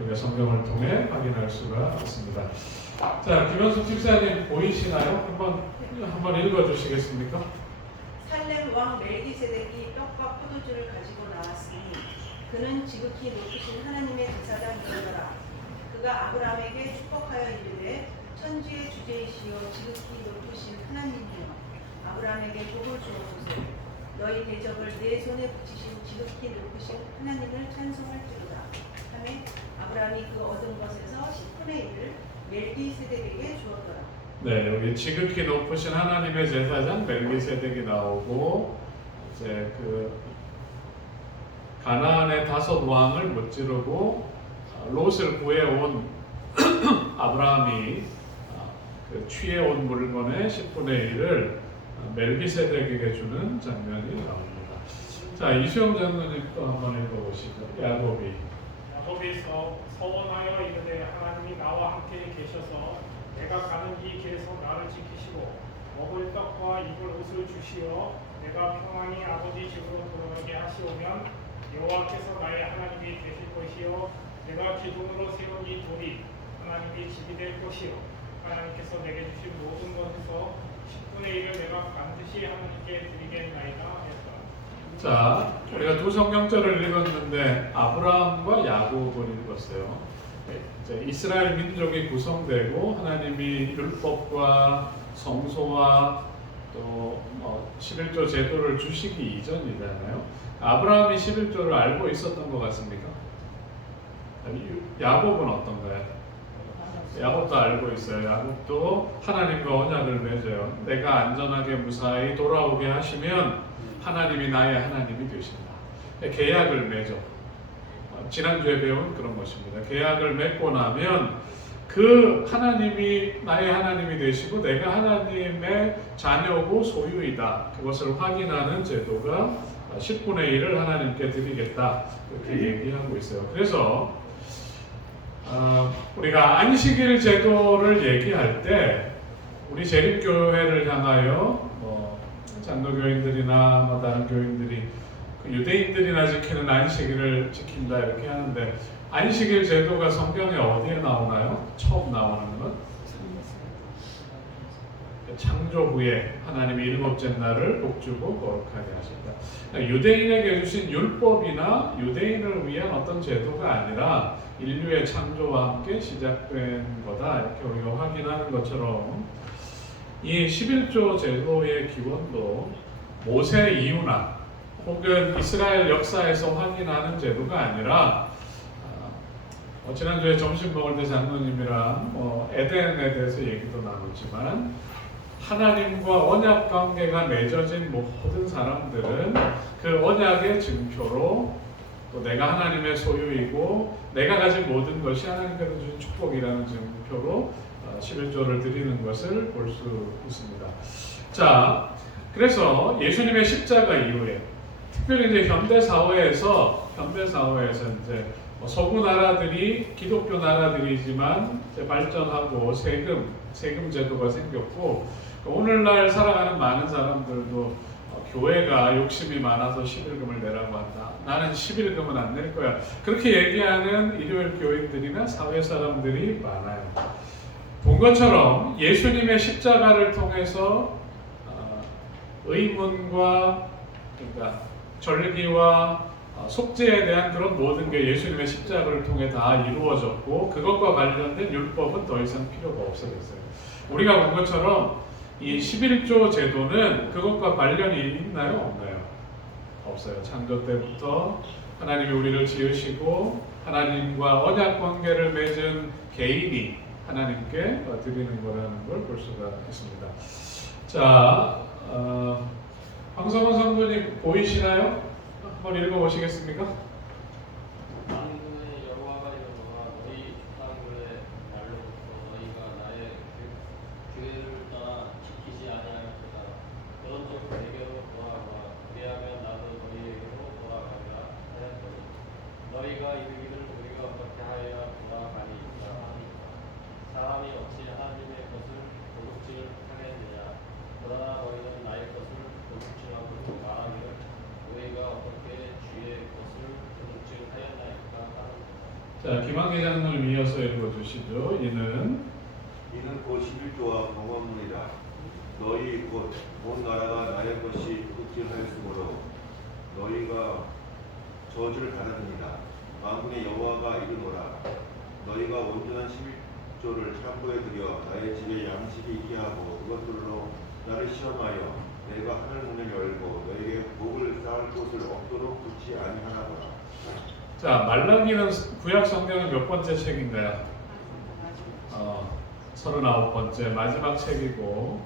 우리가 성경을 통해 확인할 수가 있습니다. 자, 김현숙 집사님 보이시나요? 한번 읽어주시겠습니까? 살렘 왕 멜기세덱이 떡과 포도주를 가지고 나왔으니 그는 지극히 높으신 하나님의 제사장이더라. 그가 아브라함에게 축복하여 이르되 천지의 주제이시여 지극히 높으신 하나님이여 아브라함에게 복을 주옵소서. 너희 대적을 내 손에 붙이신 지극히 높으신 하나님을 찬송할지로다 하매 아브라함이 그 얻은 것에서 10분의 1을 멜기세덱에게 주었더라. 네, 여기 지극히 높으신 하나님의 제사장 멜기세덱이 나오고 이제 그 가나안의 5 왕을 무찌르고 롯을 구해온 아브라함이 그 취해온 물건의 10분의 1을 멜기세덱에게 주는 장면이 나옵니다. 자, 이수영 장로님도 한번 읽어보시죠. 야곱이 서원하여 이르되 하나님이 나와 함께 계셔서 내가 가는 이 길에서 나를 지키시고 먹을 떡과 입을 옷을 주시어 내가 평안히 아버지 집으로 돌아가게 하시오면 여호와께서 나의 하나님이 되실 것이요 내가 기둥으로 세운 이 돌이 하나님의 집이 될 것이요 하나님께서 내게 주신 모든 것에서 10분의 1을 내가 반드시 하나님께 드리겠나이다 했다. 자, 우리가 두 성경절을 읽었는데 아브라함과 야곱을 읽었어요. 이제 이스라엘 민족이 구성되고 하나님이 율법과 성소와 또 11조 제도를 주시기 이전이잖아요. 아브라함이 11조를 알고 있었던 것 같습니까? 야곱은 어떤가요? 야곱도 알고 있어요. 야곱도 하나님과 언약을 맺어요. 내가 안전하게 무사히 돌아오게 하시면 하나님이 나의 하나님이 되신다. 계약을 맺어. 지난주에 배운 그런 것입니다. 계약을 맺고 나면 그 하나님이 나의 하나님이 되시고 내가 하나님의 자녀고 소유이다. 그것을 확인하는 제도가 10분의 1을 하나님께 드리겠다. 이렇게 얘기하고 있어요. 그래서 우리가 안식일 제도를 얘기할 때 우리 재림교회를 향하여 장로교인들이나 다른 교인들이 유대인들이나 지키는 안식일을 지킨다 이렇게 하는데 안식일 제도가 성경에 어디에 나오나요? 처음 나오는 건 창조 후에 하나님이 7째 날을 복주고 거룩하게 하셨다. 유대인에게 주신 율법이나 유대인을 위한 어떤 제도가 아니라 인류의 창조와 함께 시작된 거다 이렇게 우리가 확인하는 것처럼 이 11조 제도의 기원도 모세 이후나 혹은 이스라엘 역사에서 확인하는 제도가 아니라 지난주에 점심 먹을 때 장로님이랑 에덴에 대해서 얘기도 나눴지만 하나님과 언약 관계가 맺어진 모든 사람들은 그 언약의 증표로 또 내가 하나님의 소유이고 내가 가진 모든 것이 하나님께서 주신 축복이라는 증표로 11조를 드리는 것을 볼 수 있습니다. 자, 그래서 예수님의 십자가 이후에 특별히 이제 현대 사회에서 이제 서구 나라들이 기독교 나라들이지만 이제 발전하고 세금 제도가 생겼고 오늘날 살아가는 많은 사람들도 교회가 욕심이 많아서 11금을 내라고 한다. 나는 11금은 안 낼 거야. 그렇게 얘기하는 일요일 교인들이나 사회 사람들이 많아요. 본 것처럼 예수님의 십자가를 통해서 의문과 그러니까 절기와 속죄에 대한 그런 모든 게 예수님의 십자가를 통해 다 이루어졌고 그것과 관련된 율법은 더 이상 필요가 없어졌어요. 우리가 본 것처럼 이 11조 제도는 그것과 관련이 있나요? 없나요? 없어요. 창조 때부터 하나님이 우리를 지으시고 하나님과 언약 관계를 맺은 개인이 하나님께 드리는 거라는 걸 볼 수가 있습니다. 자, 황성원 성도님 보이시나요? 한번 읽어보시겠습니까? 만군의 여호와가 이르노라 너희 조상들의 날로부터 너희가 나의 규례를 따라 지키지 아니하였도다. 그런즉 내게로 돌아와 그리하면 나도 너희에게로 돌아가리라 하였더니 너희가 이르기를 우리가 어떻게 하여야 돌아가리이까 하니까 사람이 어찌 하나님의 것을 도둑질 하겠느냐. 그러나 너희는 나의 것을 도둑질하고 말하기를 우리가 어떻게 주의 것을 자, 김학의 장로님 이어서 읽어주시죠. 이는 곧 11조와 경원문이다. 너희 곧 온 나라가 나의 것이 도둑질하였으므로 너희가 저주를 받았느니라. 만군의 여호와가 이르노라. 너희가 온전한 11조를 창고에 들여 나의 집에 양식이 있게 하고 그것들로 나를 시험하여 내가 하늘 문을 열고 너에게 복을 쌓을 곳을 없도록 두지 아니하나보다. 자, 말라기는 구약 성경의 몇 번째 책인가요? 39번째 마지막 책이고,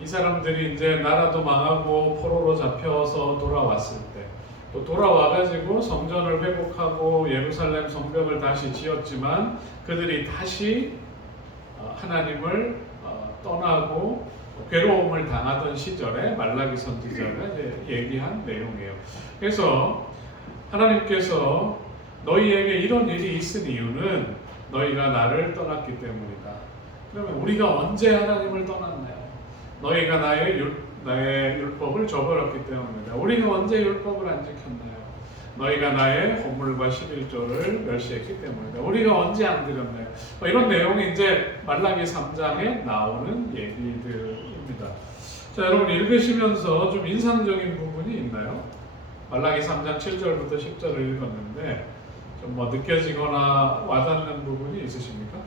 이 사람들이 이제 나라도 망하고 포로로 잡혀서 돌아왔을 때, 또 돌아와가지고 성전을 회복하고 예루살렘 성벽을 다시 지었지만 그들이 다시 하나님을 떠나고 괴로움을 당하던 시절에 말라기 선지자가 이제 얘기한 내용이에요. 그래서 하나님께서 너희에게 이런 일이 있은 이유는 너희가 나를 떠났기 때문이다. 그러면 우리가 언제 하나님을 떠났나요? 너희가 나의 율법을 저버렸기 때문이다. 우리가 언제 율법을 안 지켰나요? 너희가 나의 헌물과 11조를 멸시했기 때문이다. 우리가 언제 안 드렸나요? 이런 내용이 이제 말라기 3장에 나오는 얘기들입니다. 자, 여러분 읽으시면서 좀 인상적인 부분이 있나요? 말라기 3장 7절부터 10절을 읽었는데 좀 뭐 느껴지거나 와닿는 부분이 있으십니까?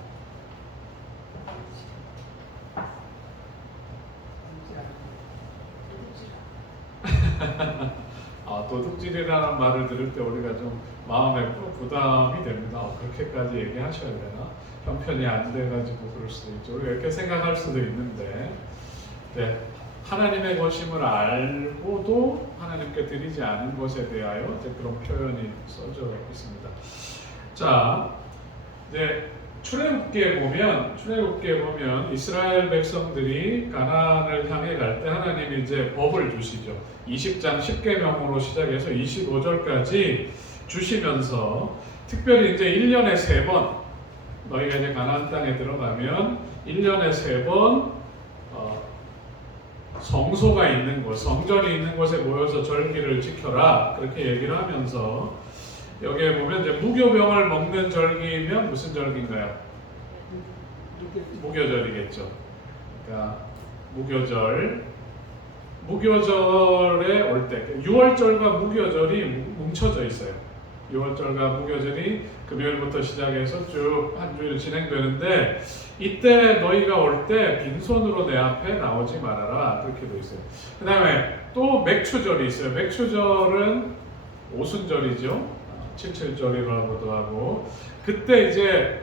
도둑질이라는 말을 들을 때 우리가 좀 마음에 부담이 됩니다. 그렇게까지 얘기하셔야 되나? 형편이 안 돼가지고 그럴 수도 있죠. 우리가 이렇게 생각할 수도 있는데, 네, 하나님의 것임을 알고도 하나님께 드리지 않은 것에 대하여 이제 그런 표현이 써져 있습니다. 자, 이제 출애굽기에 보면 이스라엘 백성들이 가나안을 향해 갈 때 하나님이 이제 법을 주시죠. 20장 10계명으로 시작해서 25절까지 주시면서 특별히 이제 1년에 3번 너희가 이제 가나안 땅에 들어가면 1년에 3번 성소가 있는 곳, 성전이 있는 곳에 모여서 절기를 지켜라 그렇게 얘기를 하면서 여기에 보면 이제 무교병을 먹는 절기면 무슨 절기인가요? 무교절이겠죠. 그러니까 무교절에 올 때 6월절과 무교절이 뭉쳐져 있어요. 6월절과 무교절이 금요일부터 시작해서 쭉 한 주일 진행되는데 이때 너희가 올 때 빈손으로 내 앞에 나오지 말아라 그렇게 돼 있어요. 그 다음에 또 맥추절이 있어요. 맥추절은 오순절이죠. 칠칠절이라고도 하고 그때 이제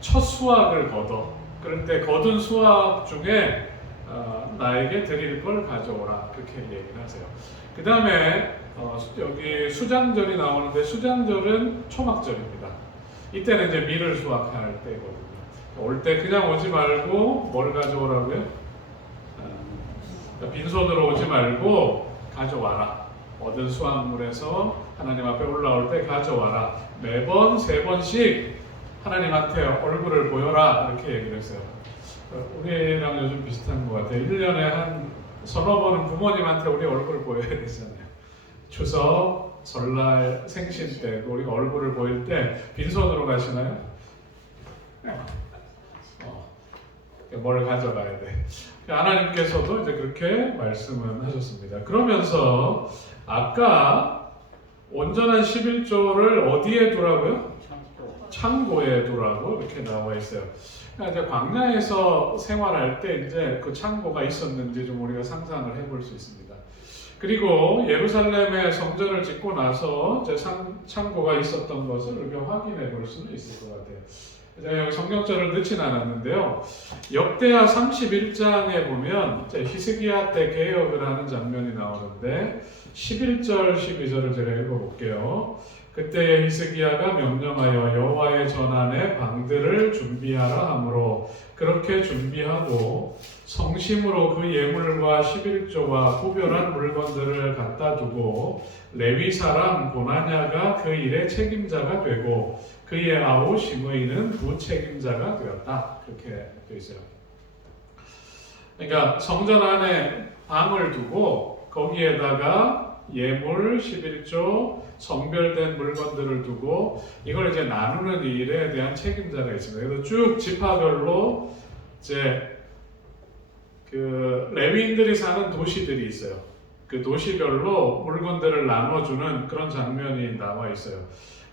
첫 수확을 거둬. 그럴 때 거둔 수확 중에 나에게 드릴 걸 가져오라 그렇게 얘기를 하세요. 그 다음에 여기 수장절이 나오는데 수장절은 초막절입니다. 이때는 이제 밀을 수확할 때거든요. 올 때 그냥 오지 말고 뭘 가져오라고요? 빈손으로 오지 말고 가져와라. 얻은 수확물에서 하나님 앞에 올라올 때 가져와라. 매번 3번씩 하나님한테 얼굴을 보여라 이렇게 얘기를 했어요. 우리랑 요즘 비슷한 것 같아요. 1년에 한 서너 번은 부모님한테 우리 얼굴 보여야 되잖아요. 추석, 설날, 생신 때 우리가 얼굴을 보일 때 빈손으로 가시나요? 뭘 가져가야 돼. 하나님께서도 이제 그렇게 말씀을 하셨습니다. 그러면서 아까 온전한 11조를 어디에 두라고요? 창고에 두라고 이렇게 나와 있어요. 그러니까 이제 광야에서 생활할 때 이제 그 창고가 있었는지 좀 우리가 상상을 해볼 수 있습니다. 그리고 예루살렘에 성전을 짓고 나서 이제 창고가 있었던 것을 우리가 확인해 볼 수는 있을 것 같아요. 제가 여기 성경절을 넣지는 않았는데요. 역대하 31장에 보면 히스기야 때 개혁을 하는 장면이 나오는데 11절, 12절을 제가 읽어볼게요. 그때 히스기야가 명령하여 여호와의 전안에 방들을 준비하라 하므로 그렇게 준비하고 성심으로 그 예물과 11조와 구별한 물건들을 갖다 두고 레위 사람 고나냐가 그 일의 책임자가 되고 그의 아우 시므이는 부책임자가 되었다. 그렇게 되어 있어요. 그러니까 성전 안에 방을 두고 거기에다가 예물, 11조, 성별된 물건들을 두고 이걸 이제 나누는 일에 대한 책임자가 있습니다. 그래서 쭉 지파별로 이제 그 레위인들이 사는 도시들이 있어요. 그 도시별로 물건들을 나눠주는 그런 장면이 나와 있어요.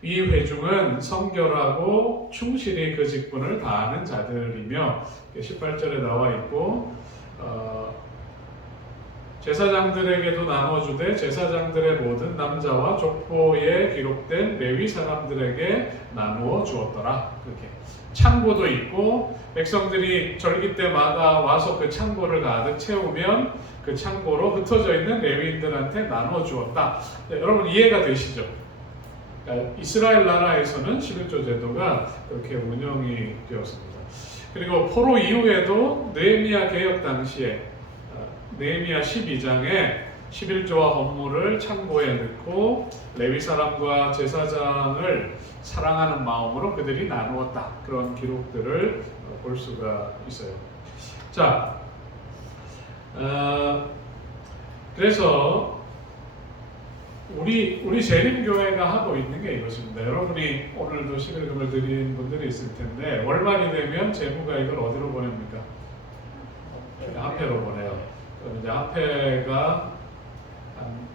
이 회중은 성결하고 충실히 그 직분을 다하는 자들이며 18절에 나와 있고 제사장들에게도 나눠주되 제사장들의 모든 남자와 족보에 기록된 레위 사람들에게 나누어 주었더라. 그렇게 창고도 있고 백성들이 절기 때마다 와서 그 창고를 가득 채우면 그 창고로 흩어져 있는 레위인들한테 나눠 주었다. 네, 여러분 이해가 되시죠? 그러니까 이스라엘 나라에서는 11조 제도가 그렇게 운영이 되었습니다. 그리고 포로 이후에도 느헤미야 개혁 당시에 느헤미야 12장에 11조와 헌물을 창고에 넣고 레위 사람과 제사장을 사랑하는 마음으로 그들이 나누었다. 그런 기록들을 볼 수가 있어요. 자, 그래서 우리 재림교회가 하고 있는 게 이것입니다. 여러분이 오늘도 11금을 드린 분들이 있을 텐데 월말이 되면 재무가 이걸 어디로 보냅니까? 화폐로 보내요. 그럼 이제 화폐가 한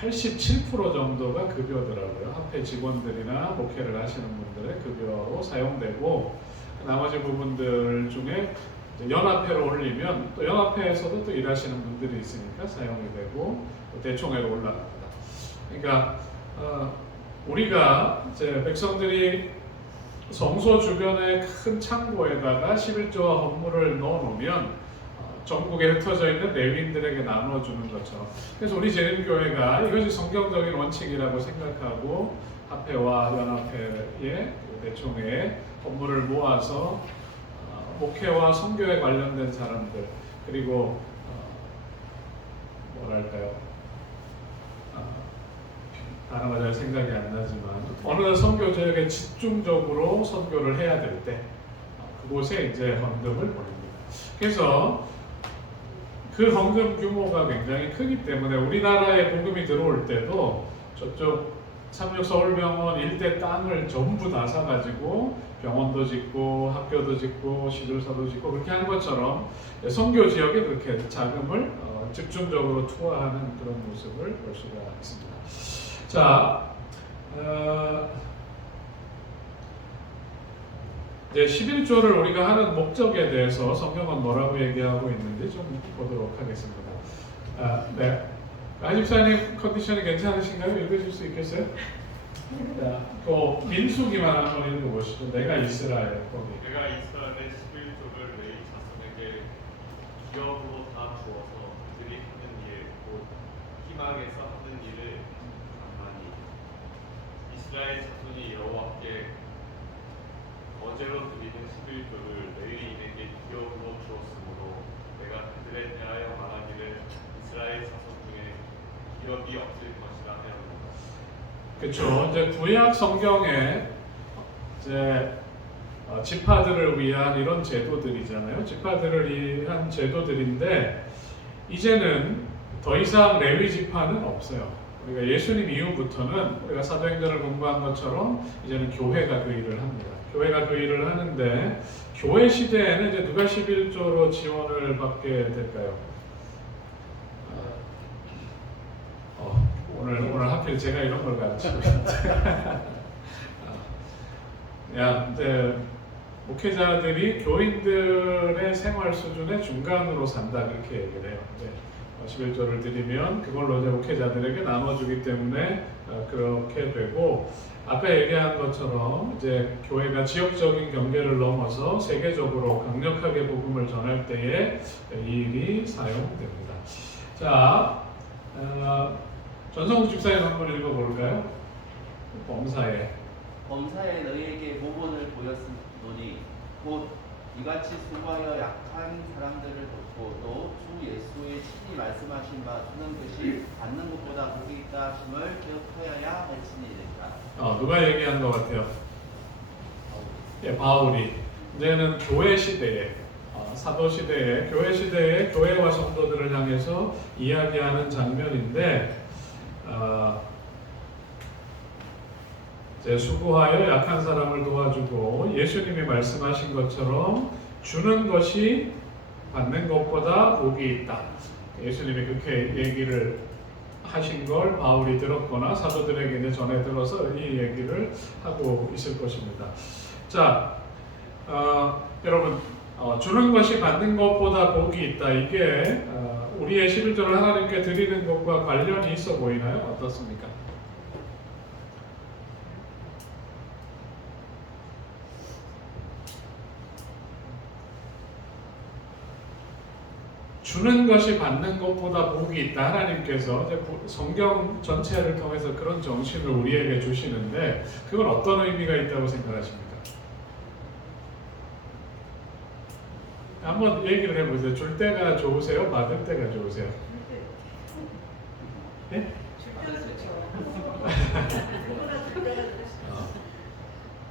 87% 정도가 급여더라고요. 화폐 직원들이나 목회를 하시는 분들의 급여로 사용되고 나머지 부분들 중에 연합회로 올리면 또 연합회에서도 또 일하시는 분들이 있으니까 사용이 되고 또 대총회로 올라갑니다. 그러니까 우리가 이제 백성들이 성소 주변의 큰 창고에다가 11조와 헌물을 넣어놓으면 전국에 ht어져 있는 레위인들에게 나눠주는 것처럼 그래서 우리 재림교회가 이것이 성경적인 원칙이라고 생각하고 합회와 연합회의 대총회에 헌물을 모아서 목회와 선교에 관련된 사람들 그리고 뭐랄까요 단어가 잘 생각이 안 나지만 어느 선교 지역에 집중적으로 선교를 해야 될 때 그곳에 이제 헌금을 보냅니다. 그래서 그 헌금 규모가 굉장히 크기 때문에 우리나라에 복음이 들어올 때도 저쪽 36 서울병원 일대 땅을 전부 다 사가지고 병원도 짓고 학교도 짓고 시술사도 짓고 그렇게 한 것처럼 선교 지역에 그렇게 자금을 집중적으로 투하하는 그런 모습을 볼 수가 있습니다. 자, 이제 11조를 우리가 하는 목적에 대해서 성경은 뭐라고 얘기하고 있는지 좀 보도록 하겠습니다. 네. 아집사님 컨디션이 괜찮으신가요? 읽으실 수 있겠어요? 자, 그 민수기만 한번 읽어보시죠. 내가 이스라엘 거기. 내가 이스라엘의 11조를 레위 자손에게 기업으로 다 주어서 그들이 하는 일, 곧 희망에서 하는 일을 가만히 이스라엘 자손이 여호와께 어제로 드리는 11조를 레위인에게 기업으로 주었으므로 내가 그들에 대하여 말하기를 이스라엘 자손 중에 기업이 없을 것이라 하였노라. 그렇죠. 이제 구약 성경에 이제 지파들을 위한 이런 제도들이잖아요. 지파들을 위한 제도들인데 이제는 더 이상 레위 지파는 없어요. 우리가 예수님 이후부터는 우리가 사도행전을 공부한 것처럼 이제는 교회가 그 일을 합니다. 교회가 그 일을 하는데 교회 시대에는 이제 누가 11조로 지원을 받게 될까요? 오늘 하필 제가 이런 걸 가르치고 있는데 이제 목회자들이 교인들의 생활 수준의 중간으로 산다 그렇게 얘기를 해요. 11조를 드리면 그걸로 이제 목회자들에게 나눠주기 때문에 그렇게 되고 아까 얘기한 것처럼 이제 교회가 지역적인 경계를 넘어서 세계적으로 강력하게 복음을 전할 때에 이 일이 사용됩니다. 자, 전성국 집사님 한번 읽어볼까요? 범사에 너희에게 모본을 보였으니 곧 이같이 수고하여 약한 사람들을 돕고 또 주 예수의 친히 말씀하신 바 주는 것이 받는 것보다 복이 있다 하심을 기억하여야 할지니이다. 누가 얘기한 것 같아요? 바울이. 이제는 교회 시대에 사도 시대에 교회 시대에 교회와 성도들을 향해서 이야기하는 장면인데 이제 수고하여 약한 사람을 도와주고 예수님이 말씀하신 것처럼 주는 것이 받는 것보다 복이 있다. 예수님이 그렇게 얘기를 하신 걸 바울이 들었거나 사도들에게 이제 전해 들어서 이 얘기를 하고 있을 것입니다. 자, 여러분 주는 것이 받는 것보다 복이 있다. 이게 우리의 11조를 하나님께 드리는 것과 관련이 있어 보이나요? 어떻습니까? 주는 것이 받는 것보다 복이 있다. 하나님께서 성경 전체를 통해서 그런 정신을 우리에게 주시는데 그건 어떤 의미가 있다고 생각하십니까? 한번 얘기를 해보세요. 줄 때가 좋으세요? 받을 때가 좋으세요? 네?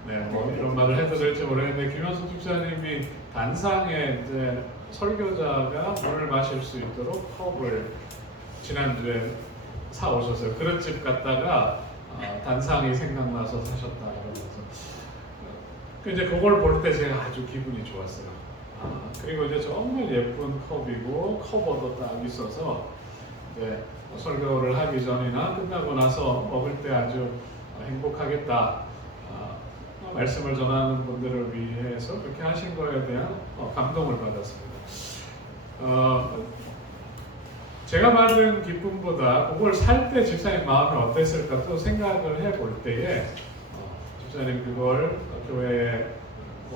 네, 뭐 이런 말을 해도 될지 모르겠는데 김현수 집사님이 단상에 이제 설교자가 물을 마실 수 있도록 컵을 지난주에 사오셨어요. 그릇집 갔다가 단상이 생각나서 사셨다 이러면서 이제 그걸 볼 때 제가 아주 기분이 좋았어요. 그리고 이제 정말 예쁜 컵이고 커버도 딱 있어서 이제 설교를 하기 전이나 끝나고 나서 먹을 때 아주 행복하겠다. 말씀을 전하는 분들을 위해서 그렇게 하신 거에 대한 감동을 받았습니다. 제가 받은 기쁨보다 그걸 살 때 집사님 마음이 어땠을까 또 생각을 해볼 때에 집사님 그걸 교회에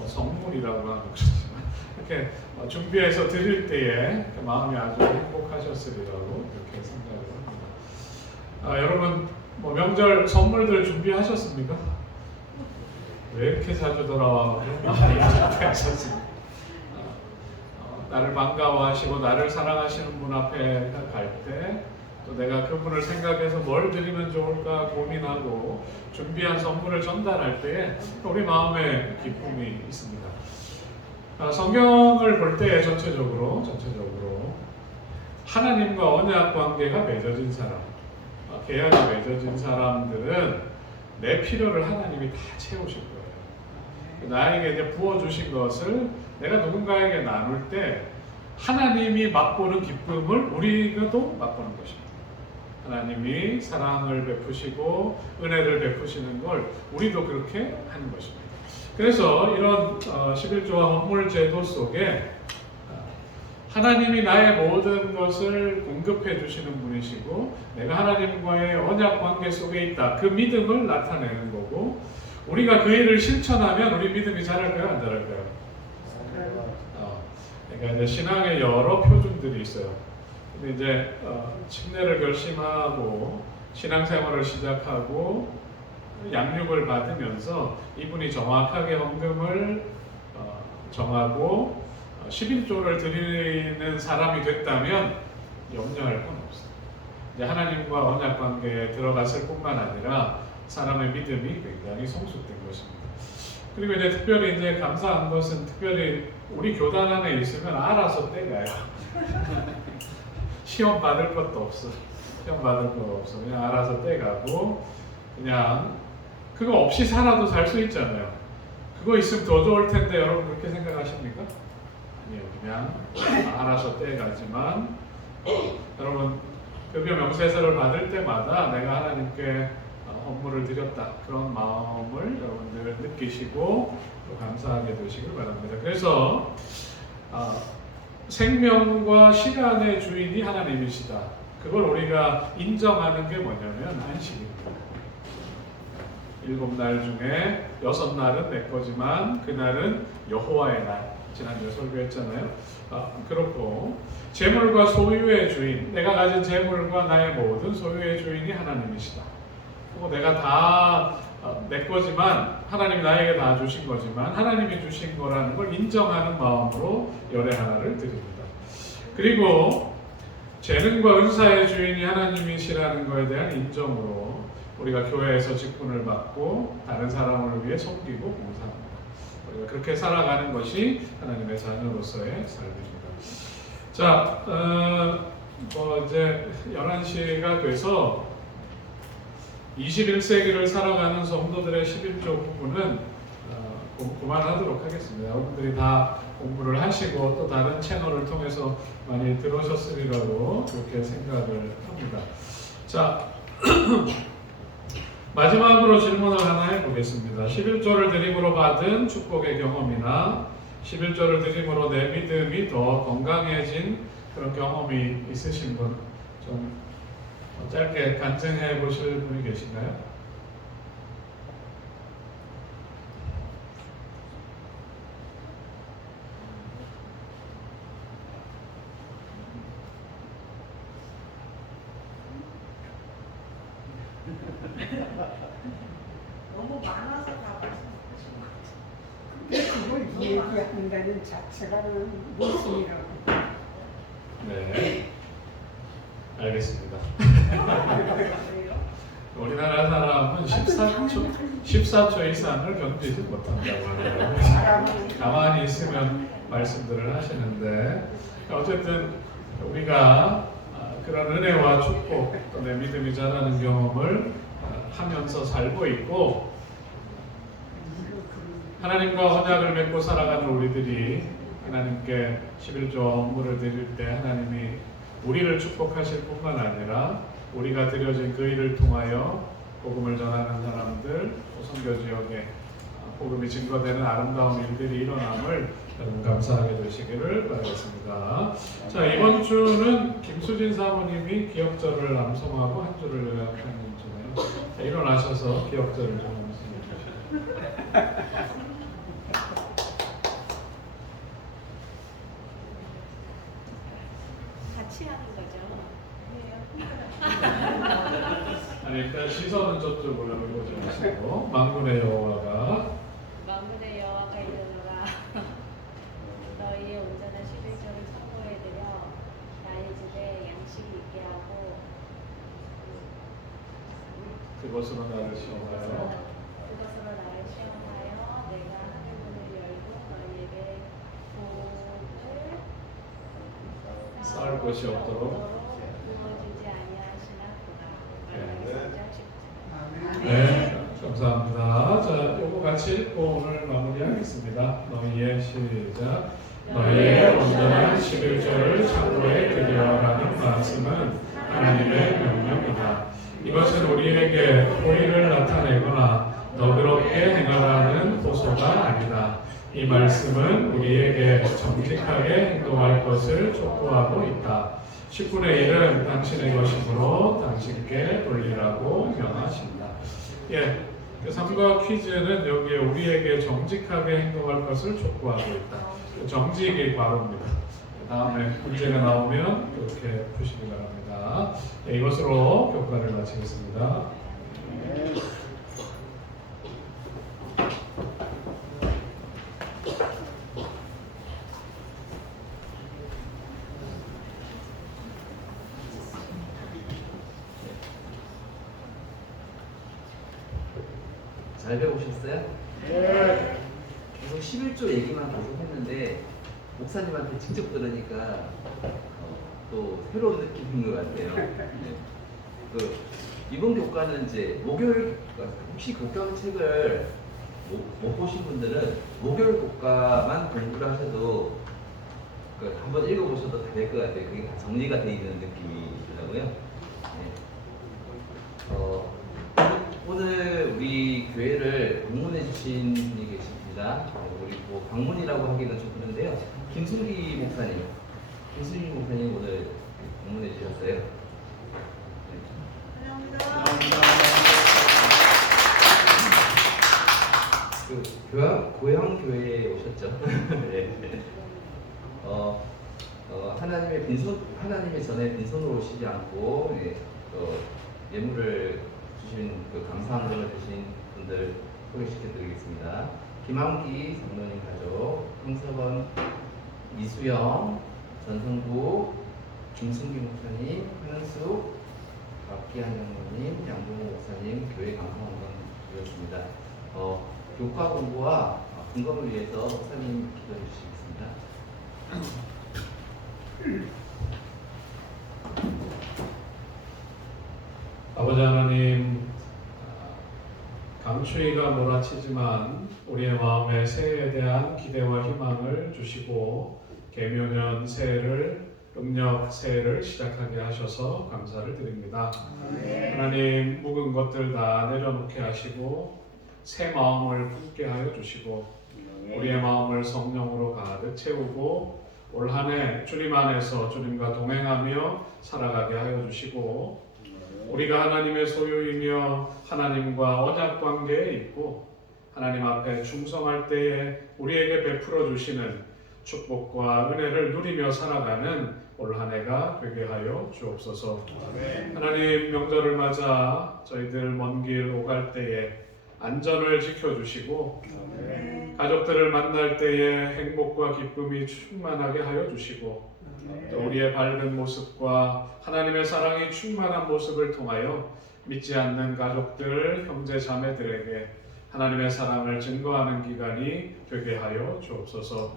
성물이라고 하는 것이지만 이렇게 준비해서 드릴 때에 마음이 아주 행복하셨으리라고 이렇게 생각을 합니다. 여러분 뭐 명절 선물들 준비하셨습니까? 왜 이렇게 자주 돌아와? 하셨습니까? 나를 반가워하시고 나를 사랑하시는 분 앞에 갈 때 또 내가 그분을 생각해서 뭘 드리면 좋을까 고민하고 준비한 선물을 전달할 때에 우리 마음에 기쁨이 있습니다. 성경을 볼 때 전체적으로 하나님과 언약 관계가 맺어진 사람, 계약이 맺어진 사람들은 내 필요를 하나님이 다 채우실 거예요. 나에게 이제 부어주신 것을 내가 누군가에게 나눌 때 하나님이 맛보는 기쁨을 우리가도 맛보는 것입니다. 하나님이 사랑을 베푸시고 은혜를 베푸시는 걸 우리도 그렇게 하는 것입니다. 그래서 이런 11조와 헌물 제도 속에 하나님이 나의 모든 것을 공급해 주시는 분이시고 내가 하나님과의 언약 관계 속에 있다. 그 믿음을 나타내는 거고 우리가 그 일을 실천하면 우리 믿음이 자랄까요? 안 자랄까요? 그러니까 이제 신앙의 여러 표준들이 있어요. 근데 이제 침례를 결심하고 신앙생활을 시작하고 양육을 받으면서 이분이 정확하게 헌금을 정하고 11조를 드리는 사람이 됐다면 염려할 건 없어요. 이제 하나님과 언약 관계에 들어갔을 뿐만 아니라 사람의 믿음이 굉장히 성숙된 것입니다. 그리고 이제 특별히 이제 감사한 것은 특별히 우리 교단 안에 있으면 알아서 떼가요. 시험 받을 것도 없어. 시험 받을 거 없어. 그냥 알아서 떼가고 그냥 그거 없이 살아도 살 수 있잖아요. 그거 있으면 더 좋을 텐데 여러분 그렇게 생각하십니까? 아니요. 그냥 알아서 떼가지만 여러분 급여 명세서를 받을 때마다 내가 하나님께 헌물을 드렸다. 그런 마음을 여러분들 느끼시고 또 감사하게 되시길 바랍니다. 그래서 생명과 시간의 주인이 하나님이시다. 그걸 우리가 인정하는 게 뭐냐면 안식입니다. 7날 중에 6날은 내 거지만 그날은 여호와의 날. 지난주에 설교했잖아요. 그렇고 재물과 소유의 주인, 내가 가진 재물과 나의 모든 소유의 주인이 하나님이시다. 내가 다 내 거지만 하나님이 나에게 다 주신 거지만 하나님이 주신 거라는 걸 인정하는 마음으로 열의 하나를 드립니다. 그리고 재능과 은사의 주인이 하나님이시라는 것에 대한 인정으로 우리가 교회에서 직분을 받고 다른 사람을 위해 섬기고 봉사합니다. 우리가 그렇게 살아가는 것이 하나님의 자녀로서의 삶입니다. 자, 이제 11시가 돼서 21세기를 살아가는 성도들의 11조 부분은 그만하도록 하겠습니다. 여러분들이 다 공부를 하시고 또 다른 채널을 통해서 많이 들으셨으리라고 그렇게 생각을 합니다. 자, 마지막으로 질문을 하나 해보겠습니다. 11조를 드림으로 받은 축복의 경험이나 11조를 드림으로 내 믿음이 더 건강해진 그런 경험이 있으신 분, 좀 짧게 간증해 보실 분이 계신가요? 너무 많아서 다 말씀하신 것 같아요. 근데 그걸 얘기한다는 자체가 모순이라고. 네, 알겠습니다. 왜요? 우리나라 사람은 14초 이상을 견디지 못한다고 하더라고요. 가만히 있으면 말씀들을 하시는데, 어쨌든 우리가 그런 은혜와 축복, 또 내 믿음이 자라는 경험을 하면서 살고 있고, 하나님과 언약을 맺고 살아가는 우리들이 하나님께 11조 업무를 드릴 때 하나님이 우리를 축복하실 뿐만 아니라 우리가 드려진 그 일을 통하여 복음을 전하는 사람들, 또 선교 지역에 복음이 증거되는 아름다운 일들이 일어남을 여러분 감사하게 되시기를 바라겠습니다. 자, 이번 주는 김수진 사모님이 기억절을 암송하고 한 주를 요약하는 주네요. 자, 일어나셔서 기억절을 좀 암송해 주시죠. 같이 하는 거죠. 아니, 일단 시선은 저쪽으로 올리고 좀 하시고, 만군의 여호와가 만군의 여호와가 이르노라 너희의 온전한 11조를 선포해드려 나의 집에 양식이 있게 하고 그것으로 나를 시험하여 그것으로 나를 시험하여 내가 하늘문을 열고 너희에게 복을 쌓을 곳이 없도록 부어주지 아니하시나구나. 네, 감사합니다. 자, 요거 같이 읽고 오늘 마무리하겠습니다. 너희의 시작. 너희의 온전한 11조를 창고에 들여라는 말씀은 하나님의 명령이다. 이것은 우리에게 호의를 나타내거나 너그럽게 행하라는 호소가 아니다. 이 말씀은 우리에게 정직하게 행동할 것을 촉구하고 있다. 10분의 1은 당신의 것이므로 당신께 돌리라고 명하신다. 예, 그 3과 퀴즈는 여기에 우리에게 정직하게 행동할 것을 촉구하고 있다. 그 정직이 바로입니다. 다음에 문제가 나오면 이렇게 푸시기 바랍니다. 예, 이것으로 교과를 마치겠습니다. 잘 배우셨어요? 네. 계속 11조 얘기만 계속 했는데 목사님한테 직접 들으니까 또 새로운 느낌인 것 같아요. 네. 이번 교과는 이제 목요일 교과, 혹시 교과책을 못 보신 분들은 목요일 교과만 공부를 하셔도 한번 읽어보셔도 다 될 것 같아요. 그게 다 정리가 되어 있는 느낌이더라고요. 네. 오늘 우리 교회를 방문해 주신 분이 계십니다. 우리 뭐 방문이라고 하기는 좀 그런데요. 김순기 목사님 오늘 방문해 주셨어요. 감사합니다. 고향 교회에 오셨죠? 네. 하나님의 전에 빈손으로 오시지 않고 예물을 주신 감사한 점을 주신 분들 소개시켜드리겠습니다. 김한기 장로님 가족, 황석원, 이수영, 전성구, 김순기 목사님, 한은숙, 박기한 장로님, 양동호 목사님 교회 감사원장이었습니다. 교과 공부와 분검을 위해서 목사님 기도해 주시겠습니다. 아버지 하나님, 강추위가 몰아치지만 우리의 마음에 새해에 대한 기대와 희망을 주시고 계묘년 새해를 음력 새해를 시작하게 하셔서 감사를 드립니다. 하나님 묵은 것들 다 내려놓게 하시고 새 마음을 품게 하여 주시고 우리의 마음을 성령으로 가득 채우고 올 한 해 주님 안에서 주님과 동행하며 살아가게 하여 주시고 우리가 하나님의 소유이며 하나님과 언약 관계에 있고 하나님 앞에 충성할 때에 우리에게 베풀어 주시는 축복과 은혜를 누리며 살아가는 올 한 해가 되게 하여 주옵소서. 하나님 명절을 맞아 저희들 먼 길 오갈 때에 안전을 지켜주시고 가족들을 만날 때에 행복과 기쁨이 충만하게 하여 주시고 또 우리의 밝은 모습과 하나님의 사랑이 충만한 모습을 통하여 믿지 않는 가족들, 형제 자매들에게 하나님의 사랑을 증거하는 기간이 되게 하여 주옵소서.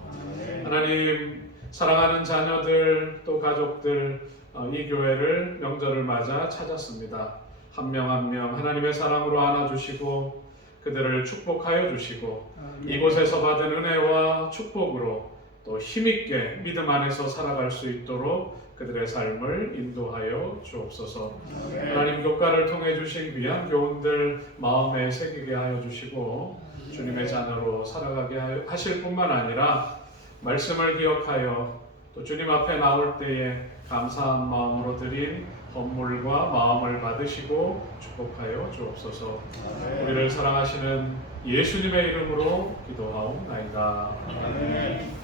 하나님 사랑하는 자녀들 또 가족들 이 교회를 명절을 맞아 찾았습니다. 한 명 한 명 하나님의 사랑으로 안아주시고 그들을 축복하여 주시고 이곳에서 받은 은혜와 축복으로 또 힘있게 믿음 안에서 살아갈 수 있도록 그들의 삶을 인도하여 주옵소서. 하나님 교가를 통해 주신 귀한 교훈들 마음에 새기게 하여 주시고 주님의 자녀로 살아가게 하실 뿐만 아니라 말씀을 기억하여 또 주님 앞에 나올 때에 감사한 마음으로 드린 헌물과 마음을 받으시고 축복하여 주옵소서. 우리를 사랑하시는 예수님의 이름으로 기도하옵나이다. 아멘.